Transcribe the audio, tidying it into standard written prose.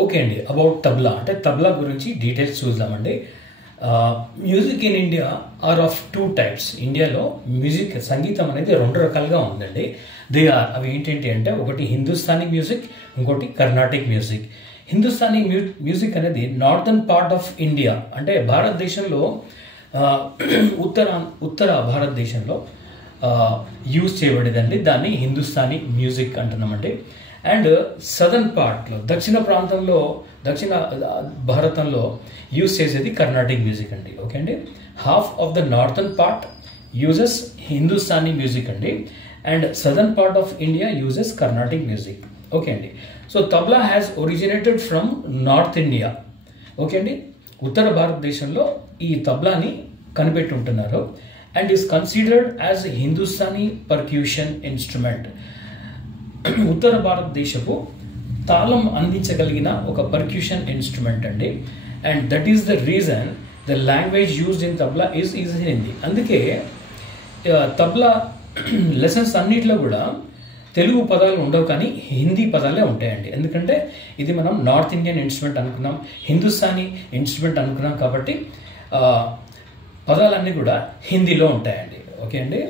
Okay అండి. About tabla అంటే తబలా గురించి డీటెయిల్స్ చూద్దామండి. Music in India are of two types. ఇండియాలో మ్యూజిక్ సంగీతం అనేది రెండు రకాలుగా ఉందండి. అవి ఏంటంటే అంటే ఒకటి హిందుస్థానీ మ్యూజిక్, ఇంకోటి కర్ణాటిక్ మ్యూజిక్. హిందుస్థానీ మ్యూజిక్ అనేది నార్థన్ పార్ట్ ఆఫ్ ఇండియా అంటే భారతదేశంలో ఉత్తర భారతదేశంలో యూజ్ చేయబడేదండి. దాన్ని హిందుస్థానీ మ్యూజిక్ అంటున్నామండి. అండ్ సదర్న్ పార్ట్లో దక్షిణ భారతంలో యూజ్ చేసేది కర్ణాటిక్ మ్యూజిక్ అండి. ఓకే అండి. Half of the northern part uses Hindustani music అండి, and southern part of India uses Carnatic music. Okay అండి. So tabla has originated from north India. Okay అండి. ఉత్తర భారతదేశంలో ఈ తబలాని కనిపెట్టి ఉంటున్నారు. And is considered as Hindustani percussion instrument. ఉత్తర భారతదేశపు తాళం అందించగలిగిన ఒక పర్క్యూషన్ ఇన్స్ట్రుమెంట్ అండి. And that is the reason the language used in tabla is Hindi. అందుకే తబలా లెసన్స్ అన్నిట్లో కూడా తెలుగు పదాలు ఉండవు, కానీ హిందీ పదాలే ఉంటాయండి. ఎందుకంటే ఇది మనం నార్త్ ఇండియన్ ఇన్స్ట్రుమెంట్ అనుకున్నాం, హిందుస్థానీ ఇన్స్ట్రుమెంట్ అనుకున్నాం, కాబట్టి పదాలన్నీ కూడా హిందీలో ఉంటాయండి. ఓకే అండి.